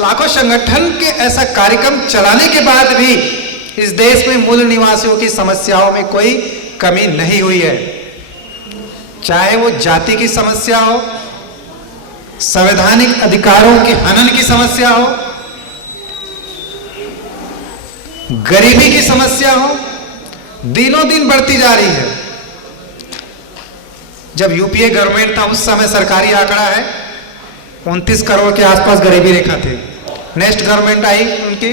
लाखों संगठन के ऐसा कार्यक्रम चलाने के बाद भी इस देश में मूल निवासियों की समस्याओं में कोई कमी नहीं हुई है। चाहे वो जाति की समस्या हो, संवैधानिक अधिकारों के हनन की समस्या हो, गरीबी की समस्या हो, दिनों दिन बढ़ती जा रही है। जब यूपीए गवर्नमेंट था उस समय सरकारी आंकड़ा है 29 करोड़ के आसपास गरीबी रेखा थी। नेक्स्ट गवर्नमेंट आई उनकी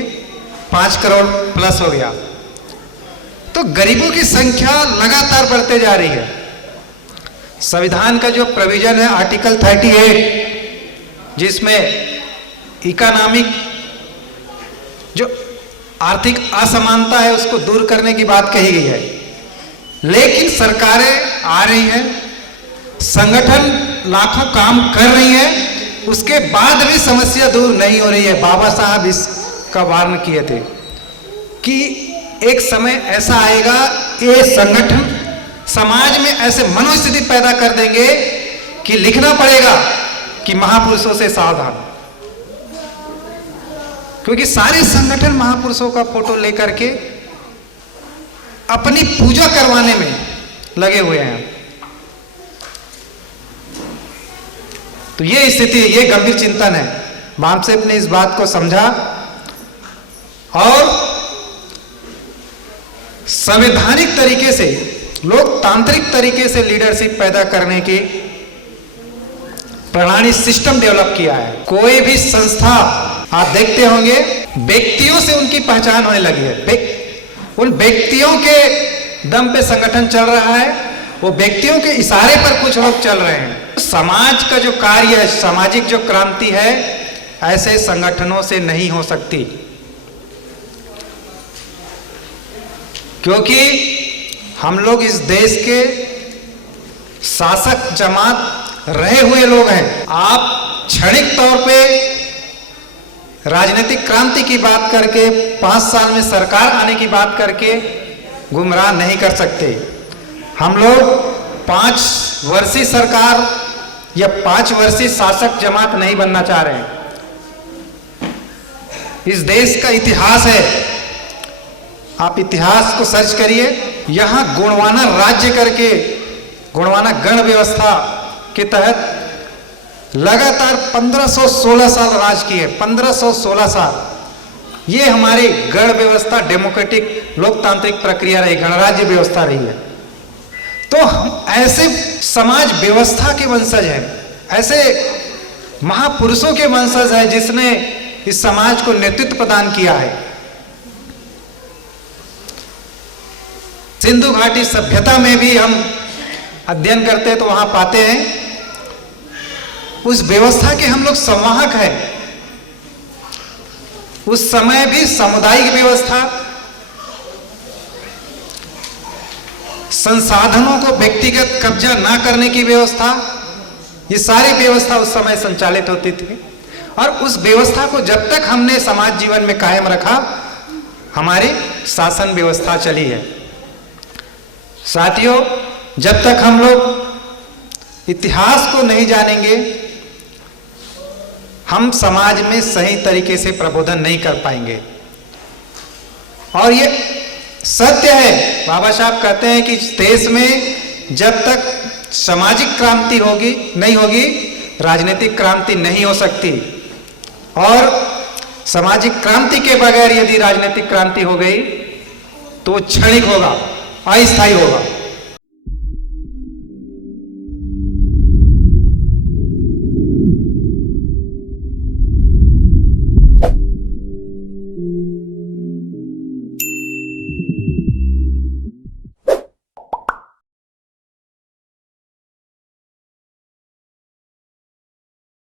5 करोड़ प्लस हो गया। तो गरीबों की संख्या लगातार बढ़ते जा रही है। संविधान का जो प्रोविजन है आर्टिकल 38, जिसमें इकोनॉमिक जो आर्थिक असमानता है उसको दूर करने की बात कही गई है, लेकिन सरकारें आ रही हैं, संगठन लाखों काम कर रही हैं, उसके बाद भी समस्या दूर नहीं हो रही है। बाबा साहब इसका वार्न किए थे कि एक समय ऐसा आएगा ये संगठन समाज में ऐसे मनोस्थिति पैदा कर देंगे कि लिखना पड़ेगा कि महापुरुषों से सावधान, क्योंकि सारे संगठन महापुरुषों का फोटो लेकर के अपनी पूजा करवाने में लगे हुए हैं। तो ये स्थिति, ये गंभीर चिंतन है। भामसेप ने इस बात को समझा और संवैधानिक तरीके से, लोकतांत्रिक तरीके से लीडरशिप पैदा करने की प्रणाली, सिस्टम डेवलप किया है। कोई भी संस्था आप देखते होंगे व्यक्तियों से उनकी पहचान होने लगी है। उन व्यक्तियों के दम पे संगठन चल रहा है, वो व्यक्तियों के इशारे पर कुछ लोग चल रहे हैं। समाज का जो कार्य है, सामाजिक जो क्रांति है, ऐसे संगठनों से नहीं हो सकती, क्योंकि हम लोग इस देश के शासक जमात रहे हुए लोग हैं। आप क्षणिक तौर पे राजनीतिक क्रांति की बात करके 5 साल में सरकार आने की बात करके गुमराह नहीं कर सकते। हम लोग 5 वर्षीय सरकार या 5 वर्षीय शासक जमात नहीं बनना चाह रहे हैं। इस देश का इतिहास है, आप इतिहास को सर्च करिए। यहां गोंडवाना राज्य करके, गोंडवाना गण व्यवस्था के तहत लगातार 1516 साल राज किए। 1516 साल ये हमारी गण व्यवस्था, डेमोक्रेटिक लोकतांत्रिक प्रक्रिया रही, गणराज्य व्यवस्था रही है। तो हम ऐसे समाज व्यवस्था के वंशज हैं, ऐसे महापुरुषों के वंशज हैं जिसने इस समाज को नेतृत्व प्रदान किया है। सिंधु घाटी सभ्यता में भी हम अध्ययन करते हैं तो वहां पाते हैं उस व्यवस्था के हम लोग संवाहक हैं। उस समय भी सामुदायिक व्यवस्था, संसाधनों को व्यक्तिगत कब्जा ना करने की व्यवस्था, ये सारी व्यवस्था उस समय संचालित होती थी। और उस व्यवस्था को जब तक हमने समाज जीवन में कायम रखा, हमारी शासन व्यवस्था चली है। साथियों, जब तक हम लोग इतिहास को नहीं जानेंगे, हम समाज में सही तरीके से प्रबोधन नहीं कर पाएंगे। और ये सत्य है, बाबा साहब कहते हैं कि देश में जब तक सामाजिक क्रांति होगी नहीं होगी, राजनीतिक क्रांति नहीं हो सकती। और सामाजिक क्रांति के बगैर यदि राजनीतिक क्रांति हो गई तो क्षणिक होगा, अस्थायी होगा।